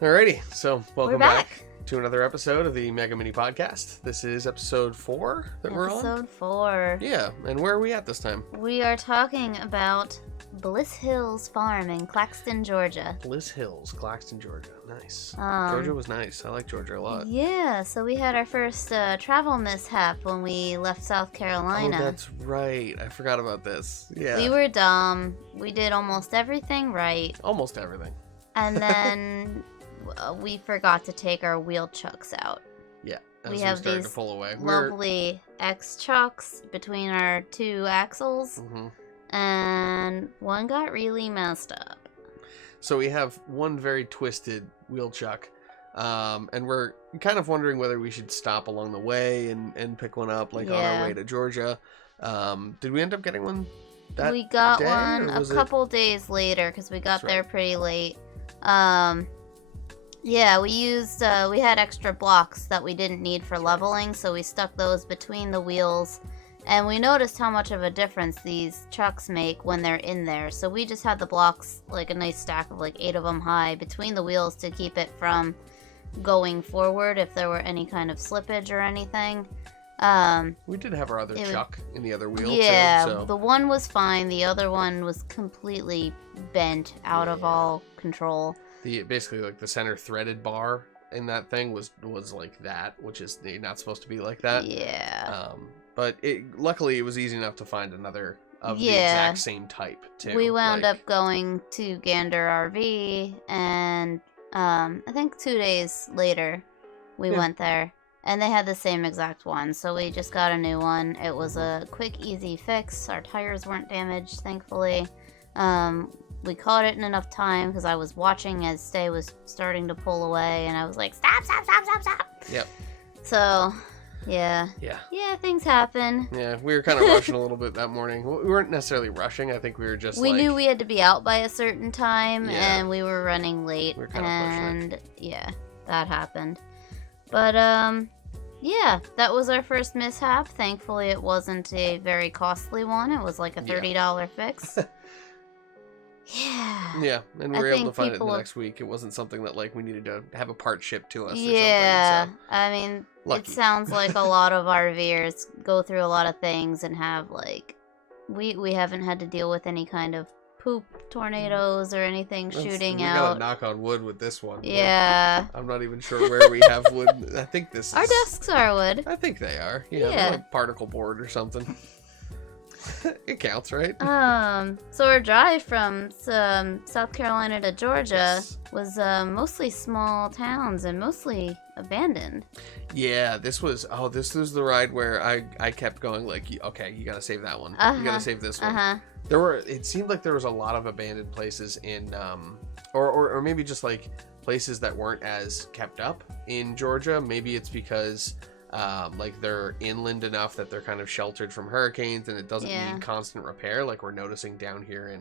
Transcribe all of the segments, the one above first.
Alrighty, so welcome We're back to another episode of the MegaMini podcast. This is episode 4 that we're on. Episode 4. Yeah, and where are we at this time? We are talking about Bliss Hills Farm in Claxton, Georgia. Bliss Hills, Claxton, Georgia. Nice. Um, Georgia was nice. I like Georgia a lot. Yeah, so we had our first travel mishap when we left South Carolina. Oh, that's right. I forgot about this. Yeah. We were dumb. We did almost everything right. Almost everything. And then we forgot to take our wheel chucks out. Yeah. We have started these to pull away. lovely X chucks between our two axles. And one got really messed up. So we have one very twisted wheel chuck, and we're kind of wondering whether we should stop along the way and pick one up, like on our way to Georgia. Did we end up getting one that We got day, one or a was it- couple days later because we got That's there right. pretty late. Yeah, we used, we had extra blocks that we didn't need for leveling, so we stuck those between the wheels. And we noticed how much of a difference these trucks make when they're in there. So we just had the blocks, like a nice stack of like 8 of them high, between the wheels to keep it from going forward if there were any kind of slippage or anything. We did have our other It was- chuck in the other wheel, Yeah, too. So. the one was fine. The other one was completely bent out of all control. Basically, like the center threaded bar in that thing was like that, which is not supposed to be like that. Yeah. But luckily it was easy enough to find another of the Yeah. exact same type too. We wound Like, up going to Gander RV, and I think 2 days later we went there, and they had the same exact one. So we just got a new one. It was a quick, easy fix. Our tires weren't damaged, thankfully. We caught it in enough time because I was watching as Stay was starting to pull away, and I was like, stop, stop, stop, stop, stop. Yep. So, yeah. Yeah. Yeah, things happen. Yeah, we were kind of rushing a little bit that morning. We weren't necessarily rushing. I think we were just We knew we had to be out by a certain time, Yeah. and we were running late. We were kinda pushing and yeah, that happened. But yeah, that was our first mishap. Thankfully, it wasn't a very costly one. It was like a $30 fix. Yeah. Yeah, and we I were able to think find it people the have- next week. It wasn't something that like we needed to have a part shipped to us Yeah. or something. I mean, Lucky. it sounds like a lot of RVers go through a lot of things and have like we haven't had to deal with any kind of poop tornadoes or anything So shooting we out. gotta knock on wood with this one. Yeah. I'm not even sure where we have wood. I think this is... Our desks are wood. I think they are. Yeah, Yeah. they're like particle board or something. It counts, right? So our drive from South Carolina to Georgia Yes. was mostly small towns and mostly abandoned. Yeah, this was the ride where I kept going like, okay, you gotta save that one. You gotta save this one. It seemed like there was a lot of abandoned places in, or maybe just like places that weren't as kept up in Georgia. Maybe it's because like they're inland enough that they're kind of sheltered from hurricanes and it doesn't need constant repair like we're noticing down here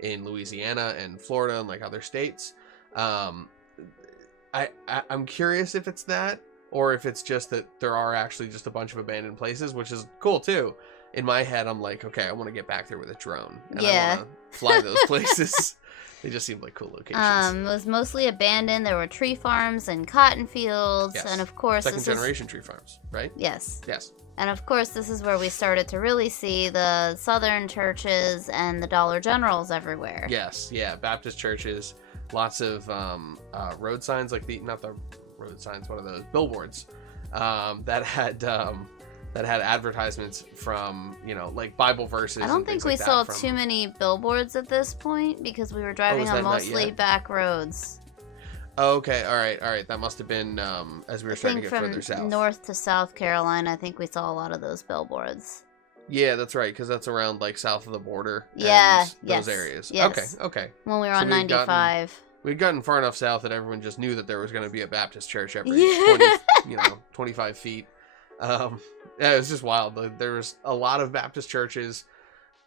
in Louisiana and Florida and like other states. I'm curious if it's that or if it's just that there are actually just a bunch of abandoned places, which is cool too. In my head, I'm like, okay, I want to get back there with a drone and I want to fly those places. They just seemed like cool locations. It was mostly abandoned. There were tree farms and cotton fields, Yes. and of course, Second generation tree farms, right? Yes. Yes. And of course, this is where we started to really see the Southern churches and the Dollar Generals everywhere. Yes, yeah, Baptist churches, lots of road signs, like not the road signs, one of those billboards that had advertisements from, like Bible verses. I don't and think things we like that saw from- too many billboards at this point because we were driving is on that not mostly yet? back roads. Oh, okay, all right. That must have been as we were I starting think to get from further south. north to South Carolina, I think we saw a lot of those billboards. Yeah, that's right, because that's around like south of the border. Yeah, and those yes, areas. yes. Okay. When we were So on we'd gotten- 95. We'd gotten far enough south that everyone just knew that there was going to be a Baptist church every Yeah. 25 feet. Yeah, it was just wild. There was a lot of Baptist churches,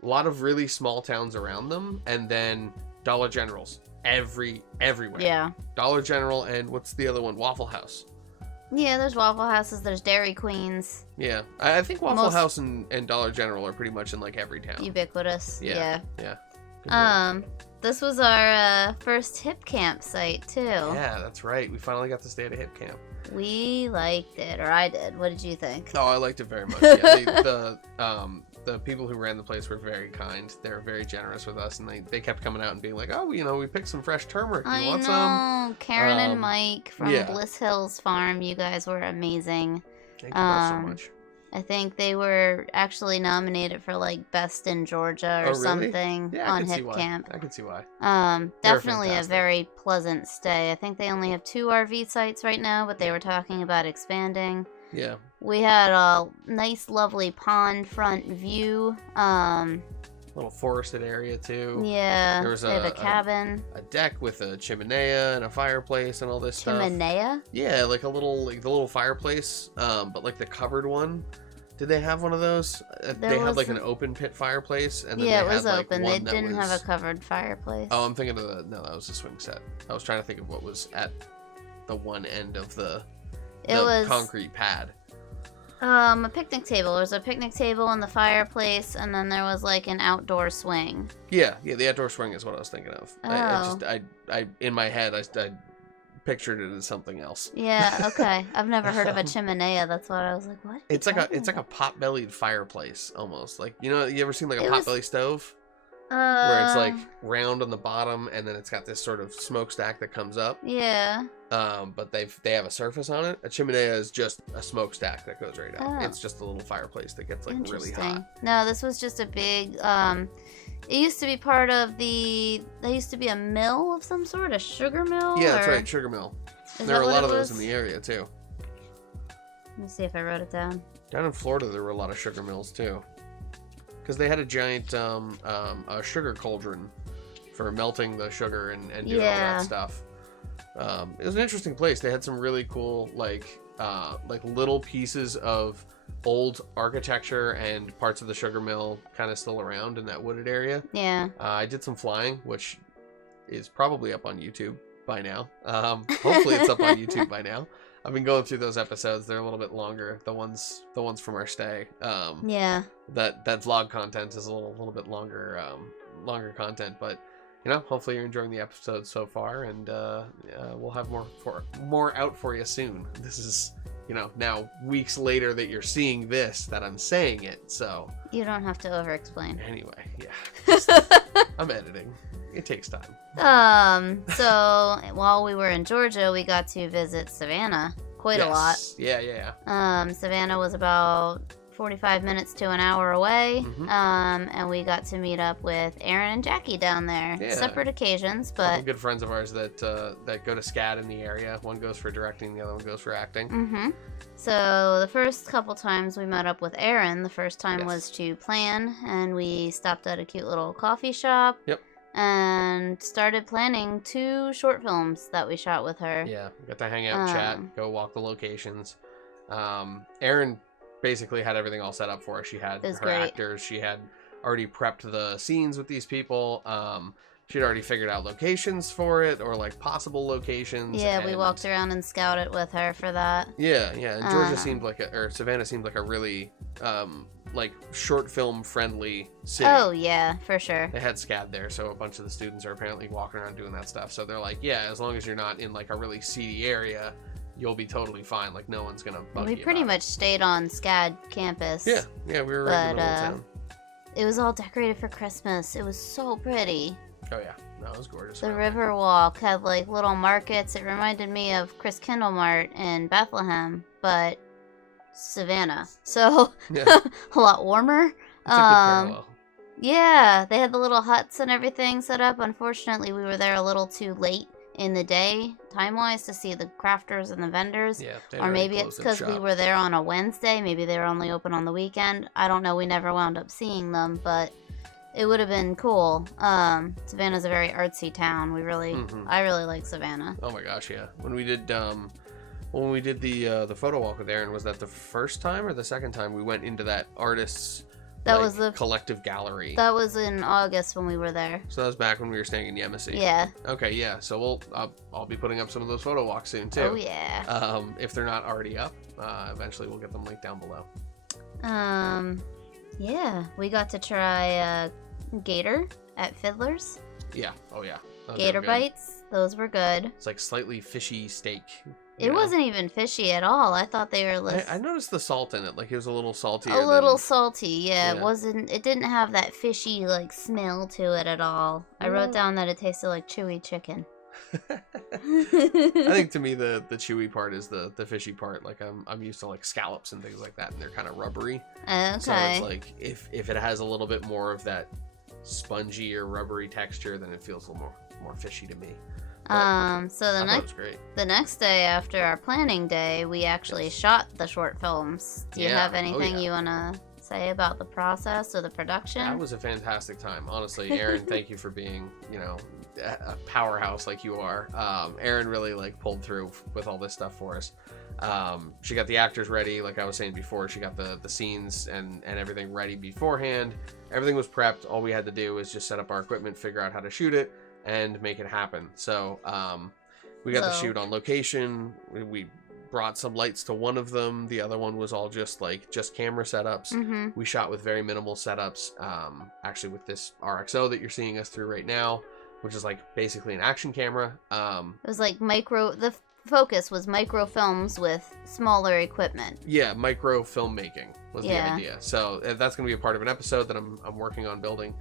a lot of really small towns around them, and then Dollar Generals everywhere. Yeah. Dollar General and what's the other one? Waffle House. Yeah, there's Waffle Houses, there's Dairy Queens. Yeah, I think Waffle House and Dollar General are pretty much in like every town. Ubiquitous. Yeah. Because This was our first Hipcamp site too. Yeah, that's right. We finally got to stay at a Hipcamp. We liked it, or I did. What did you think? Oh, I liked it very much. Yeah, the people who ran the place were very kind. They were very generous with us, and they kept coming out and being like, "Oh, we picked some fresh turmeric. You want some?" Karen and Mike from Bliss Hills Farm. You guys were amazing. Thank you both so much. I think they were actually nominated for like Best in Georgia or something on Hipcamp. I can see why. Definitely a very pleasant stay. I think they only have 2 RV sites right now, but they were talking about expanding. Yeah. We had a nice, lovely pond front view. Little forested area too. Yeah. There was a cabin. A deck with a chimenea and a fireplace and all this stuff. Chimenea? Yeah, like the little fireplace, but like the covered one. Did they have one of those? They had like an open pit fireplace, and then it was open. They didn't have a covered fireplace. Oh, I'm thinking of that was a swing set. I was trying to think of what was at the one end of the concrete pad. A picnic table. There was a picnic table in the fireplace, and then there was like an outdoor swing. Yeah, the outdoor swing is what I was thinking of. Oh. I in my head, I pictured it as something else. Yeah, okay. I've never heard of a chimenea. That's what I was like, what? It's like a pot-bellied fireplace almost. Like, you ever seen like a pot-bellied stove? Where it's like round on the bottom, and then it's got this sort of smokestack that comes up. Yeah. But they have a surface on it. A chimenea is just a smokestack that goes right up. Oh. It's just a little fireplace that gets like really hot. No, this was just a big. It used to be part of the. There used to be a mill of some sort, a sugar mill. Yeah, that's right, sugar mill. There are a lot of those in the area too. Let me see if I wrote it down. Down in Florida, there were a lot of sugar mills too. Because they had a giant sugar cauldron for melting the sugar and doing all that stuff. It was an interesting place. They had some really cool like little pieces of old architecture and parts of the sugar mill kind of still around in that wooded area. Yeah. I did some flying, which is probably up on YouTube by now. Hopefully it's up on YouTube by now. I've been going through those episodes. They're a little bit longer. The ones from our stay. Yeah. That vlog content is a little bit longer content, but hopefully you're enjoying the episode so far, and we'll have more out for you soon. This is now weeks later that you're seeing this that I'm saying it, so you don't have to over-explain. Anyway, yeah. I'm editing. It takes time. So while we were in Georgia, we got to visit Savannah quite a lot. Yeah. Savannah was about 45 minutes to an hour away. Mm-hmm. And we got to meet up with Aaron and Jackie down there. Yeah. Separate occasions, but good friends of ours that go to SCAD in the area. One goes for directing, the other one goes for acting. Mm-hmm. So the first couple times we met up with Aaron, the first time was to plan, and we stopped at a cute little coffee shop. Yep. And started planning 2 short films that we shot with her. Yeah, we got to hang out, chat, go walk the locations. Aaron basically had everything all set up for us. She had her actors. She had already prepped the scenes with these people. She'd already figured out locations for it, or like possible locations. Yeah, we walked around and scouted with her for that. Yeah. And Georgia seemed like Savannah seemed like a really like short film friendly city. Oh yeah, for sure. They had SCAD there, so a bunch of the students are apparently walking around doing that stuff. So they're like, yeah, as long as you're not in like a really seedy area, you'll be totally fine. Like no one's gonna bug you. We pretty much stayed on SCAD campus. Yeah, we were right in the middle of town. It was all decorated for Christmas. It was so pretty. Oh yeah, no, it was gorgeous. The river walk had like little markets. It reminded me of Chris Kindle Mart in Bethlehem, but Savannah. So a lot warmer. It's a good parallel. Yeah, they had the little huts and everything set up. Unfortunately, we were there a little too late in the day, time-wise, to see the crafters and the vendors. Yeah, or maybe it's because we were there on a Wednesday. Maybe they were only open on the weekend. I don't know. We never wound up seeing them, but it would have been cool. Savannah's a very artsy town. I really like Savannah. Oh my gosh, yeah. When we did the photo walk with Aaron, was that the first time or the second time we went into that artist's was the collective gallery? That was in August when we were there. So that was back when we were staying in Yemisi. Yeah. Okay, yeah. So I'll be putting up some of those photo walks soon too. Oh yeah. If they're not already up, eventually we'll get them linked down below. Yeah, we got to try gator at Fiddler's. Yeah. Oh, yeah. Gator bites. Those were good. It's like slightly fishy steak. It wasn't even fishy at all. I thought they were less... I noticed the salt in it. Like, it was a little saltier. A little salty, yeah. It didn't have that fishy, like, smell to it at all. I wrote down that it tasted like chewy chicken. I think to me the chewy part is the fishy part. Like, I'm used to, like, scallops and things like that, and they're kind of rubbery. Okay. So it's like, if it has a little bit more of that spongy or rubbery texture, then it feels a little more fishy to me. So the next day after our planning day, we actually shot the short films. Do you have anything you want to say about the process or the production? That was a fantastic time. Honestly, Erin, thank you for being, a powerhouse like you are. Erin really, like, pulled through with all this stuff for us. She got the actors ready, like I was saying before. She got the scenes and everything ready beforehand. Everything was prepped. All we had to do was just set up our equipment, figure out how to shoot it, and make it happen. So we got the shoot on location. We brought some lights to one of them. The other one was all just camera setups. Mm-hmm. We shot with very minimal setups. Actually, with this RXO that you're seeing us through right now, which is like basically an action camera. It was like the focus was micro films with smaller equipment. Yeah, micro filmmaking was the idea. So that's going to be a part of an episode that I'm working on building.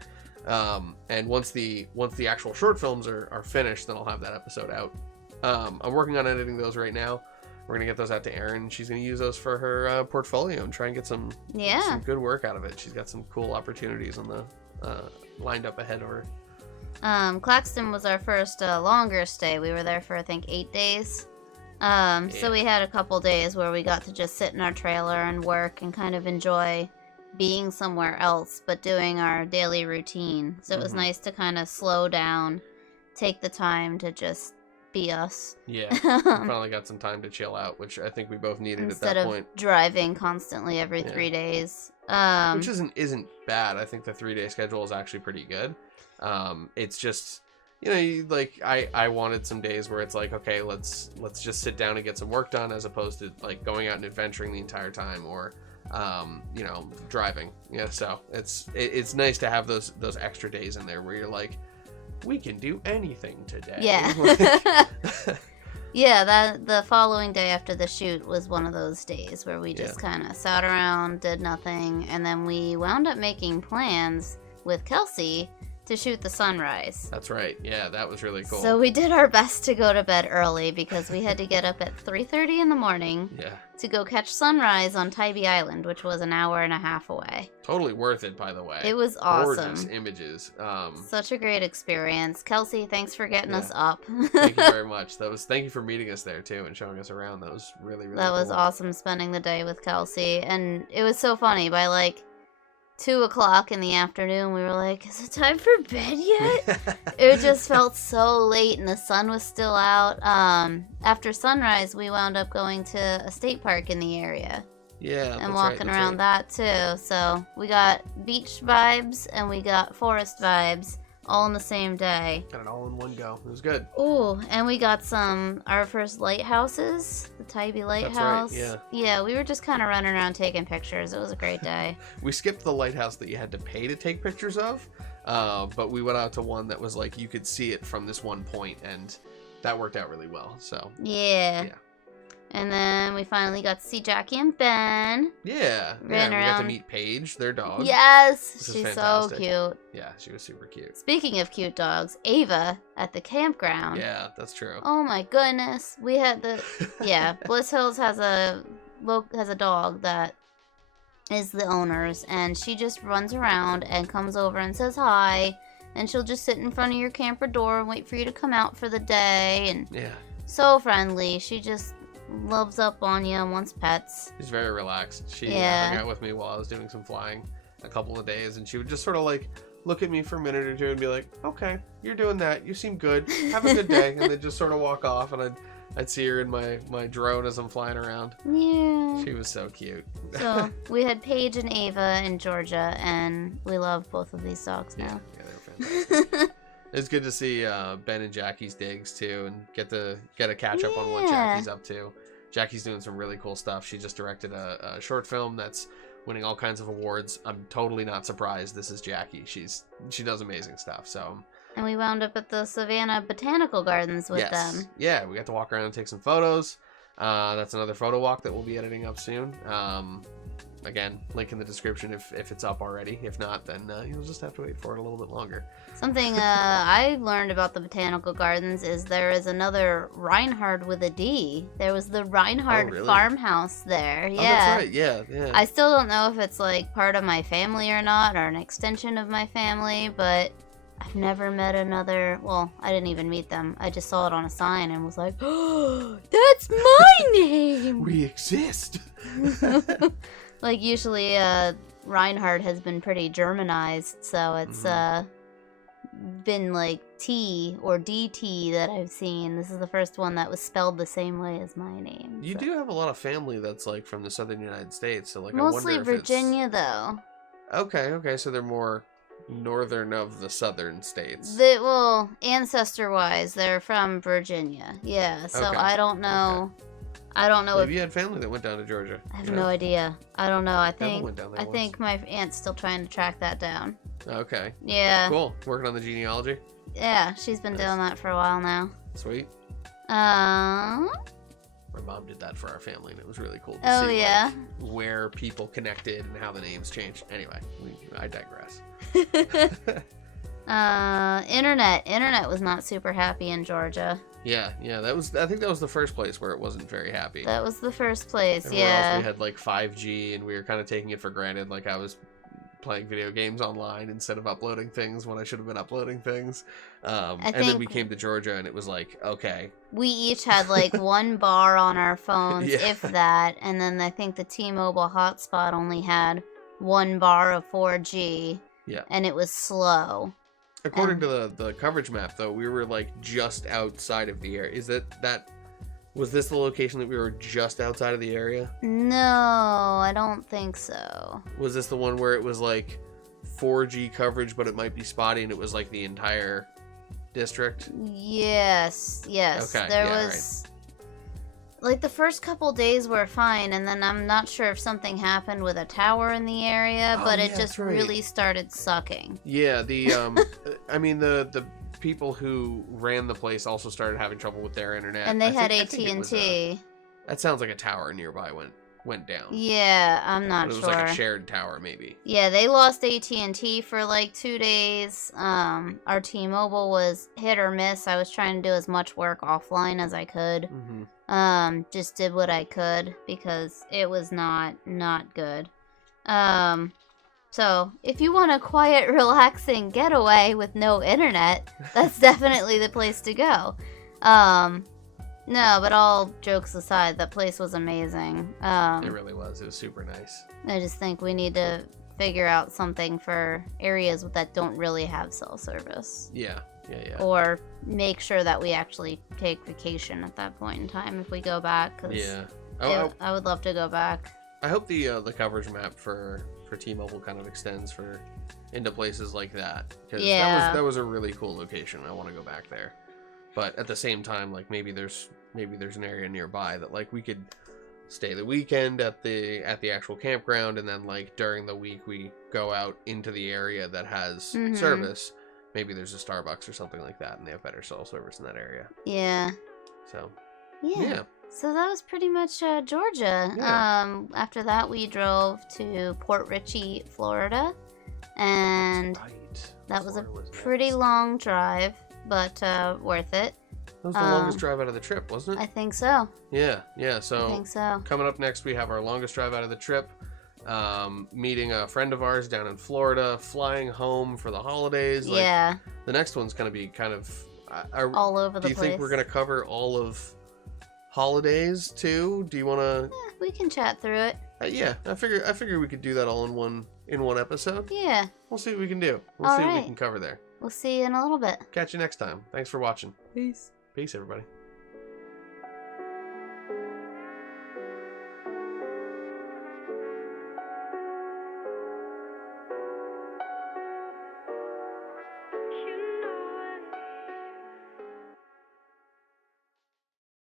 And once the actual short films are finished, then I'll have that episode out. I'm working on editing those right now. We're gonna get those out to Erin. She's gonna use those for her portfolio and try and get some good work out of it. She's got some cool opportunities on the lined up ahead of her. Claxton was our first longer stay. We were there for I think 8 days. So we had a couple days where we got to just sit in our trailer and work and kind of enjoy being somewhere else, but doing our daily routine. So it was nice to kind of slow down, take the time to just be us. Yeah, we finally got some time to chill out, which I think we both needed at that point. Instead of driving constantly every 3 days. Which isn't bad. I think the 3-day schedule is actually pretty good. It's just, I wanted some days where it's like, okay, let's just sit down and get some work done, as opposed to like going out and adventuring the entire time, or driving. So it's nice to have those extra days in there where you're like, we can do anything today. Yeah. Yeah, the following day after the shoot was one of those days where we just kind of sat around, did nothing, and then we wound up making plans with Kelsey to shoot the sunrise. That's right. Yeah, that was really cool. So we did our best to go to bed early because we had to get up at 3:30 in the morning to go catch sunrise on Tybee Island, which was an hour and a half away. Totally worth it, by the way. It was awesome. Gorgeous images. Such a great experience. Kelsey, thanks for getting us up. Thank you very much. Thank you for meeting us there too and showing us around. That was really, really cool. That was awesome, spending the day with Kelsey. And it was so funny. By like 2:00 in the afternoon, we were like, is it time for bed yet? It just felt so late and the sun was still out. After sunrise, we wound up going to a state park in the area. Yeah, and walking around that too. So we got beach vibes and we got forest vibes all in the same day. Got it all in one go. It was good. Oh, and we got our first lighthouses, the Tybee Lighthouse. That's right, yeah, we were just kind of running around taking pictures. It was a great day. We skipped the lighthouse that you had to pay to take pictures of, but we went out to one that was like you could see it from this one point, and that worked out really well. So yeah. And then we finally got to see Jackie and Ben. Yeah. We got to meet Paige, their dog. Yes. She's so cute. Yeah, she was super cute. Speaking of cute dogs, Ava at the campground. Yeah, that's true. Oh my goodness. We had Bliss Hills has a dog that is the owner's, and she just runs around and comes over and says hi, and she'll just sit in front of your camper door and wait for you to come out for the day, and so friendly. She just loves up on you and wants pets. She's very relaxed. She hung out with me while I was doing some flying a couple of days, and she would just sort of like look at me for a minute or two and be like, okay, you're doing that, you seem good, have a good day, and then just sort of walk off, and I'd see her in my drone as I'm flying around. Yeah. She was so cute. So we had Paige and Ava in Georgia, and we love both of these dogs now. Yeah, they're fantastic. It's good to see Ben and Jackie's digs too, and get a catch up on what Jackie's up to. Jackie's doing some really cool stuff. She just directed a short film that's winning all kinds of awards. I'm totally not surprised. This is Jackie. She does amazing stuff. So. And we wound up at the Savannah Botanical Gardens with them. Yeah, we got to walk around and take some photos. That's another photo walk that we'll be editing up soon. Again, link in the description if it's up already. If not, then you'll just have to wait for it a little bit longer. Something I learned about the Botanical Gardens is there is another Reinhardt with a D. There was the Reinhardt farmhouse there. Yeah. Oh, that's right. Yeah. I still don't know if it's like part of my family or not, or an extension of my family, but I've never met another. Well, I didn't even meet them. I just saw it on a sign and was like, oh, that's my name! We exist! Like, usually, Reinhardt has been pretty Germanized, so it's, been, like, T or DT that I've seen. This is the first one that was spelled the same way as my name. You do have a lot of family that's, like, from the southern United States, so, like, mostly I wonder if Virginia, though. Okay, so they're more northern of the southern states. Well, ancestor-wise, they're from Virginia. Yeah, so Okay. I don't know. Okay. I don't know Maybe you had family that went down to Georgia. I have no idea. I don't know. I went down there once. think my aunt's still trying to track that down. Okay. Yeah. Cool. Working on the genealogy. Yeah, she's been doing that for a while now. Sweet. Uh. My mom did that for our family, and it was really cool to Oh, see yeah. like, where people connected and how the names changed. Anyway, I digress. Internet was not super happy in Georgia. Yeah, I think that was the first place where it wasn't very happy. That was the first place, Everywhere yeah. else we had like 5G, and we were kind of taking it for granted. Like I was playing video games online instead of uploading things when I should have been uploading things. And then we came to Georgia, and it was like, okay. We each had like one bar on our phones, if that, and then I think the T-Mobile hotspot only had one bar of 4G. Yeah. And it was slow. According to the coverage map, though, we were like just outside of the area. Was this the location that we were just outside of the area? No, I don't think so. Was this the one where it was like 4G coverage, but it might be spotty, and it was like the entire district? Yes. Okay. There was... Right. Like, the first couple days were fine, and then I'm not sure if something happened with a tower in the area, but it just really started sucking. Yeah, I mean, the people who ran the place also started having trouble with their internet. And they had AT&T. That sounds like a tower nearby went down. Yeah, I'm not sure. It was like a shared tower, maybe. Yeah, they lost AT&T for like 2 days. Our T-Mobile was hit or miss. I was trying to do as much work offline as I could. Mm-hmm. Just did what I could because it was not good. So if you want a quiet, relaxing getaway with no internet, that's definitely the place to go. No, but all jokes aside, that place was amazing. It really was. It was super nice. I just think we need to figure out something for areas that don't really have cell service. Yeah. Or make sure that we actually take vacation at that point in time if we go back. Cause I would love to go back. I hope the coverage map for T-Mobile kind of extends into places like that. Because that was a really cool location. I want to go back there. But at the same time, like maybe there's an area nearby that like we could stay the weekend at the actual campground, and then like during the week we go out into the area that has service. Maybe there's a Starbucks or something like that, and they have better cell service in that area. Yeah. So. Yeah. So that was pretty much Georgia. Yeah. After that, we drove to Port Richey, Florida, and that was a pretty long drive, but worth it. That was the longest drive out of the trip, wasn't it? I think so. Yeah. So I think so. Coming up next, we have our longest drive out of the trip. Meeting a friend of ours down in Florida, flying home for the holidays. Like, the next one's going to be kind of all over the place. Do you think we're going to cover all of holidays too? Do you want to? Yeah, we can chat through it. Yeah, I figure we could do that all in one episode. Yeah. We'll see what we can do. We'll see what we can cover there. We'll see you in a little bit. Catch you next time. Thanks for watching. Peace. Peace, everybody.